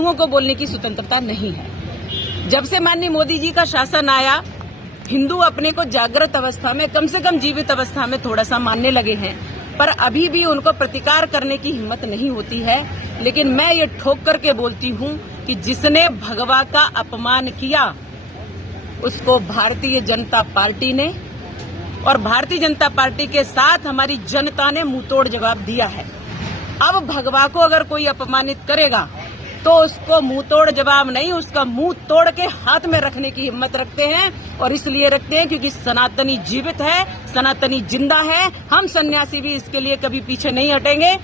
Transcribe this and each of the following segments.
हिंदुओं को बोलने की स्वतंत्रता नहीं है। जब से माननीय मोदी जी का शासन आया, हिंदू अपने को जागृत अवस्था में, कम से कम जीवित अवस्था में थोड़ा सा मानने लगे हैं, पर अभी भी उनको प्रतिकार करने की हिम्मत नहीं होती है। लेकिन मैं ये ठोक करके बोलती हूँ कि जिसने भगवा का अपमान किया उसको भारतीय जनता पार्टी ने, और भारतीय जनता पार्टी के साथ हमारी जनता ने मुंहतोड़ जवाब दिया है। अब भगवा को अगर कोई अपमानित करेगा तो उसको मुंहतोड़ जवाब नहीं, उसका मुंह तोड़ के हाथ में रखने की हिम्मत रखते हैं। और इसलिए रखते हैं क्योंकि सनातनी जीवित है, सनातनी जिंदा है। हम सन्यासी भी इसके लिए कभी पीछे नहीं हटेंगे।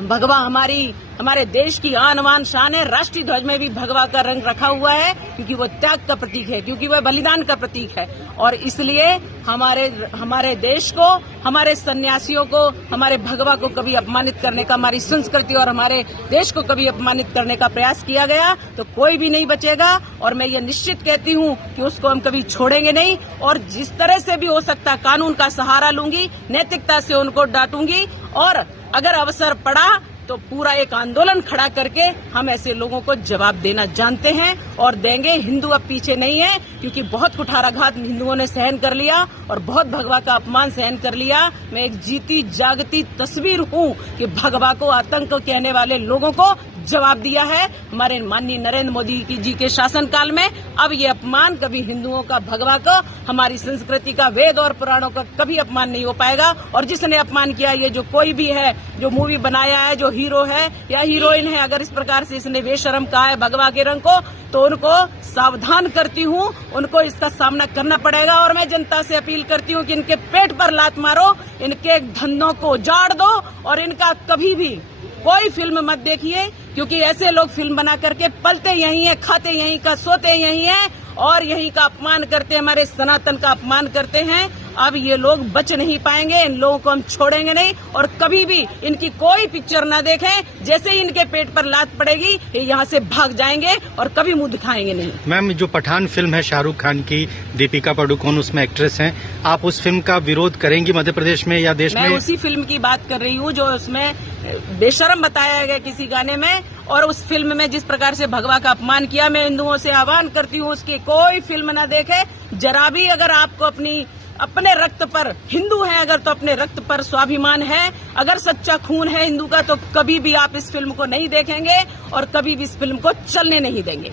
भगवा हमारे देश की आन बान शान है। राष्ट्रीय ध्वज में भी भगवा का रंग रखा हुआ है क्योंकि वो त्याग का प्रतीक है, क्योंकि वह बलिदान का प्रतीक है। और इसलिए हमारे देश को, हमारे सन्यासियों को, हमारे भगवा को कभी अपमानित करने का, हमारी संस्कृति और हमारे देश को कभी अपमानित करने का प्रयास किया गया तो कोई भी नहीं बचेगा। और मैं ये निश्चित कहती हूँ कि उसको हम कभी छोड़ेंगे नहीं। और जिस तरह से भी हो सकता कानून का सहारा लूंगी, नैतिकता से उनको डांटूंगी, और अगर अवसर पड़ा तो पूरा एक आंदोलन खड़ा करके हम ऐसे लोगों को जवाब देना जानते हैं और देंगे। हिंदू अब पीछे नहीं है क्योंकि बहुत कुठाराघात हिंदुओं ने सहन कर लिया और बहुत भगवा का अपमान सहन कर लिया। मैं एक जीती जागती तस्वीर हूँ कि भगवा को आतंक कहने वाले लोगों को जवाब दिया है हमारे माननीय नरेंद्र मोदी जी के शासनकाल में। अब ये अपमान कभी हिंदुओं का, भगवा का, हमारी संस्कृति का, वेद और पुराणों का कभी अपमान नहीं हो पाएगा। और जिसने अपमान किया, ये जो कोई भी है, जो मूवी बनाया है, जो हीरो है या हीरोइन है, अगर इस प्रकार से इसने बेशरम कहा है भगवा के रंग को, तो उनको सावधान करती हूँ, उनको इसका सामना करना पड़ेगा। और मैं जनता से अपील करती हूँ कि इनके पेट पर लात मारो, इनके धंधों को उजाड़ दो और इनका कभी भी कोई फिल्म मत देखिए, क्योंकि ऐसे लोग फिल्म बना करके पलते यहीं है, खाते यहीं का, सोते यहीं है और यहीं का अपमान करते हैं, हमारे सनातन का अपमान करते हैं। अब ये लोग बच नहीं पाएंगे, इन लोगों को हम छोड़ेंगे नहीं और कभी भी इनकी कोई पिक्चर ना देखें। जैसे ही इनके पेट पर लात पड़ेगी ये यहाँ से भाग जाएंगे और कभी मुंह दिखाएंगे नहीं। मैम, जो पठान फिल्म है शाहरुख खान की, दीपिका पादुकोण उसमें एक्ट्रेस हैं, आप उस फिल्म का विरोध करेंगी मध्य प्रदेश में या देश में? मैं उसी फिल्म की बात कर रही हूँ जो उसमें बेशरम बताया गया किसी गाने में, और उस फिल्म में जिस प्रकार से भगवा का अपमान किया। मैं हिंदुओं से आह्वान करती हूँ उसकी कोई फिल्म न देखे। जरा भी अगर आपको अपने रक्त पर, हिंदू है अगर तो अपने रक्त पर स्वाभिमान है, अगर सच्चा खून है हिंदू का, तो कभी भी आप इस फिल्म को नहीं देखेंगे और कभी भी इस फिल्म को चलने नहीं देंगे।